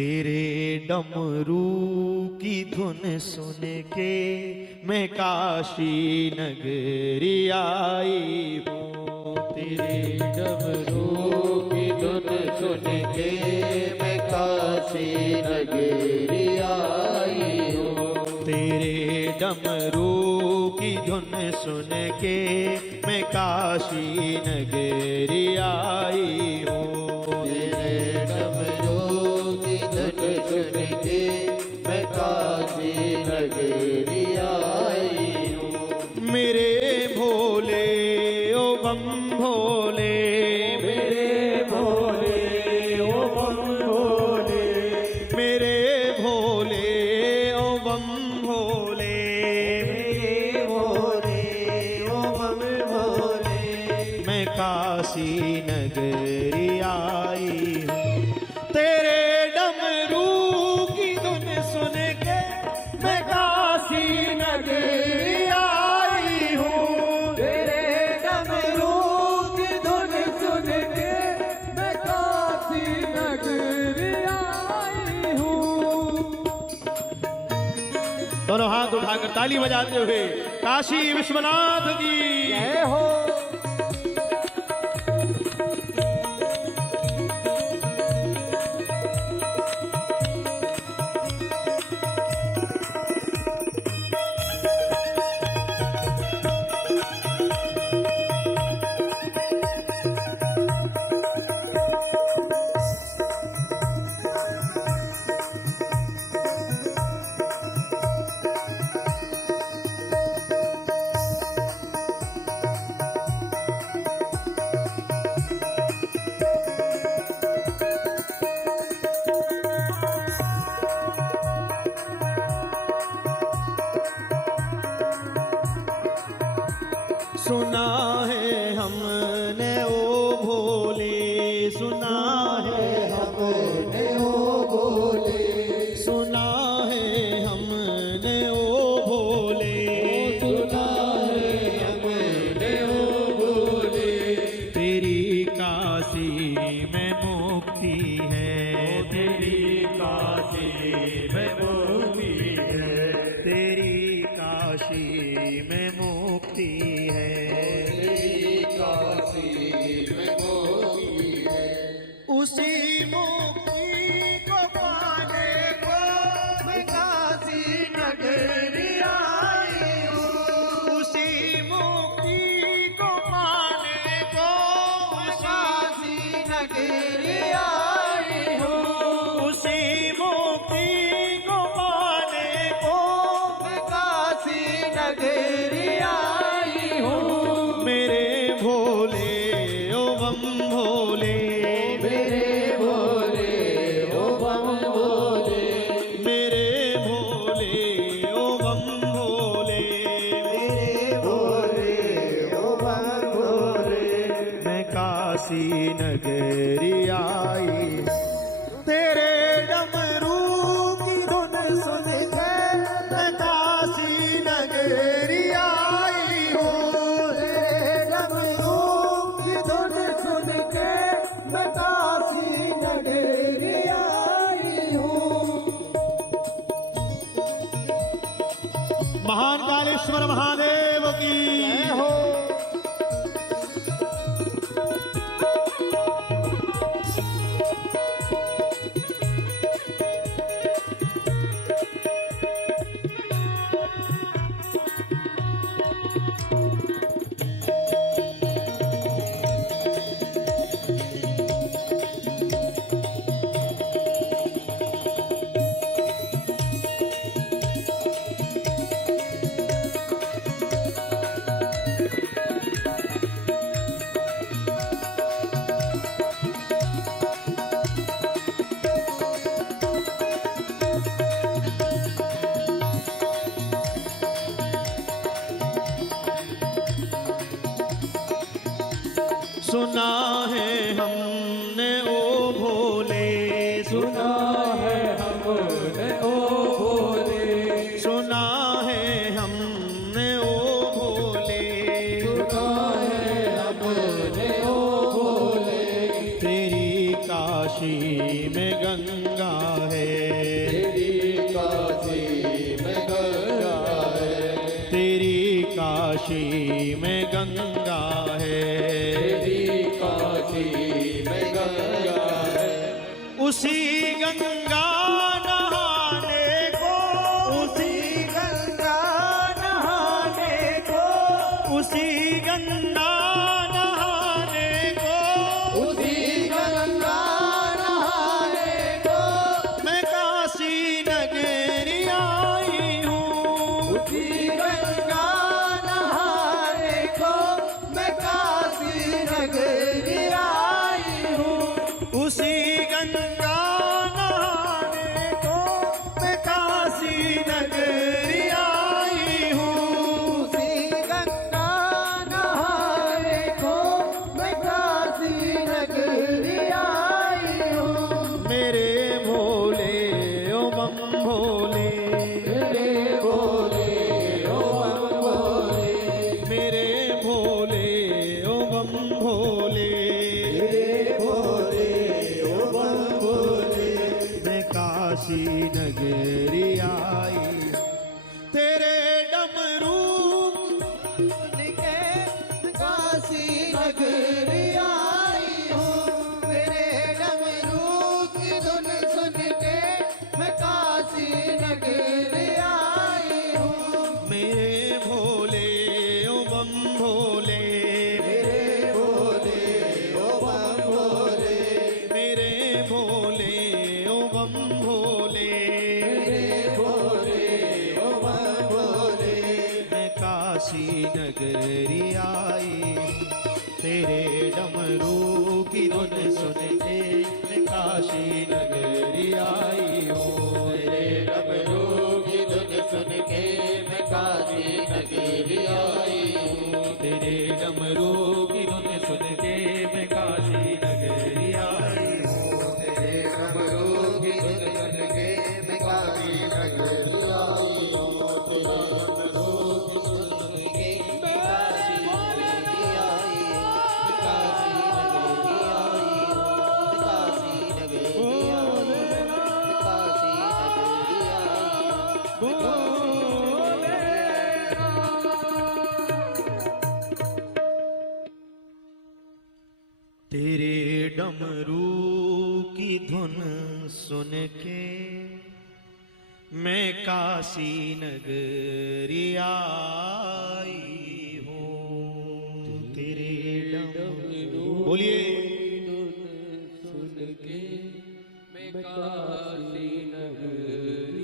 तेरे डमरू की धुन सुन के मैं काशी नगरी आई हूँ। तेरे डमरू की धुन सुन के मैं काशी नगरी आई हूँ। तेरे डमरू की धुन सुन के मैं काशी नगरी आई हूँ। तेरे डमरू की धुन सुन के मैं काशी नगरी आई हूँ। मेरे भोले ओ बम भोले, मेरे भोले ओ बम भोले, मेरे भोले ओ बम भोले, मेरे भोले ओ बम भोले, मैं काशी नगरी आई हूँ। तेरे डमरू की धुन सुन के मैं काशी नगरी आई हूँ। तेरे डमरू की धुन सुन के मैं काशी नगरी आई हूँ। दोनों हाथ उठाकर ताली बजाते हुए काशी विश्वनाथ की जय हो। सुना है हमने ओ भोले, सुना है हमने ओ भोले, सुना है हमने ओ भोले, सुना है हमने ओ भोले, तेरी काशी में मुक्ति है, तेरी काशी में मुक्ति है, तेरी काशी में मुक्ति है। तेरी काशी में मुक्ति है। उसी मुक्ति को पाने को मैं काशी नगरी आई हूँ। उसी मुक्ति को पाने को मैं काशी नगरी आई हूँ। उसी मुक्ति को पाने को मैं काशी नगरी आई हूँ। मेरे भोले ओ बम भोले, मेरे भोले ओ बम भोले, मेरे भोले ओ बम भोले, मेरे भोले ओ बम भोले, मैं काशी नगरी आई। तेरे डमरू की धुन सुन के मैं काशी नगरी आई हूँ। तेरे डमरू की धुन सुन के मैं काशी नगरी आई हूँ। महान कालेश्वर महादेव की जय हो। सुना है हमने ओ भोले, सुना है हमने ओ भोले, सुना है हमने ओ भोले, सुना है हमने ओ भोले, तेरी काशी में गंगा है, काशी में गंगा है, तेरी काशी में गंगा है, उसी गंगा नहाने को, उसी गंगा नहाने को, उसी गंगा नहाने को, उसी गंगा नहाने को, मैं काशी नगरी आई हूँ। उसी गंगा नहाने को मैं काशी नगरी आई हूँ। उसी गंगा नहाने को मैं काशी नगरी आई हूँ। उसी गंगा नहाने को मैं काशी नगरी आई हूँ। मेरे भोले ओ बम भोले, मेरे भोले ओ बम भोले, मेरे भोले ओ बम भोले, मेरे भोले ओ बम भोले, मैं काशी नगरी आई। तेरे डमरू सुन के काशी नगरी आई हूँ। मेरे डमरू की धुन सुन के मैं काशी नगरी आई हूँ। मेरे भोले ओ बम भोले, मेरे भोले ओ बम भोले, मेरे भोले ओ बम भोले, मेरे भोले ओ बम भोले, मैं काशी नगरी आई। तेरे डमरू की धुन सुन के मैं काशी नगरी आई हूँ। तेरे डमरू की धुन सुन के मैं काशी नगरी आई हूँ। तेरे डमरू की धुन सुन के मैं काशी नगरी आई हूँ। तेरे डमरू की धुन सुन के मैं काशी नगरी आई हूँ। तेरे डमरू की धुन सुन के मैं काशी नगरी आई हूँ। काशी नगरी आई हूँ। काशी नगरी आई हूँ। काशी नगरी तेरे डमरू की धुन सुन के मैं काशी नगरी आई हूँ। तेरे डमरू बोलिए, सुन के मैं काशी नगरी